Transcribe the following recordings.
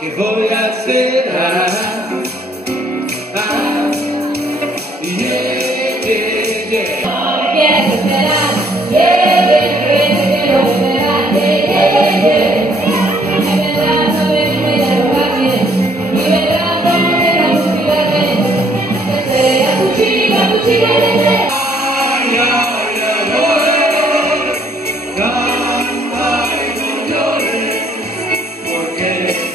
¿qué voy a hacer? Quiero esperar, quiero esperar, mi verano me lo bañe, mi verano me la música sea tu chica, Ay, ay, ay, ay, canta y no llores, porque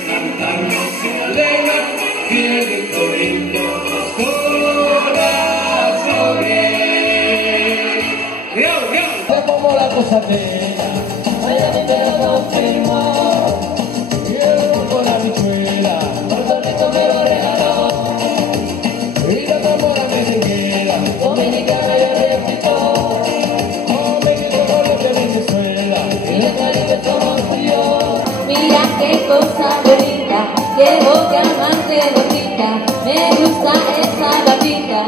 cantando se alegra, tiene todito los corazones. Sé como la cosa bella, vaya mi verano firmó, quiero con la bichuela, por solito me lo regaló, y la tambora merenguera, dominicana ya repito, como me quedo con lo que Venezuela, y la Caribe somos yo. mira qué cosa bonita, quiero que amarte bonita, me gusta esa gatita.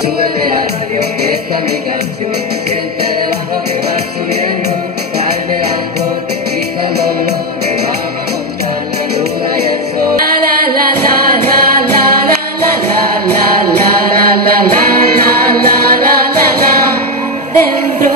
Súbete la radio, que esta es mi canción, siente debajo que va subiendo, cae de alto, y calor, que vamos a montar la luna y el sol. La la la la la la la la la la la la la la la la la la dentro.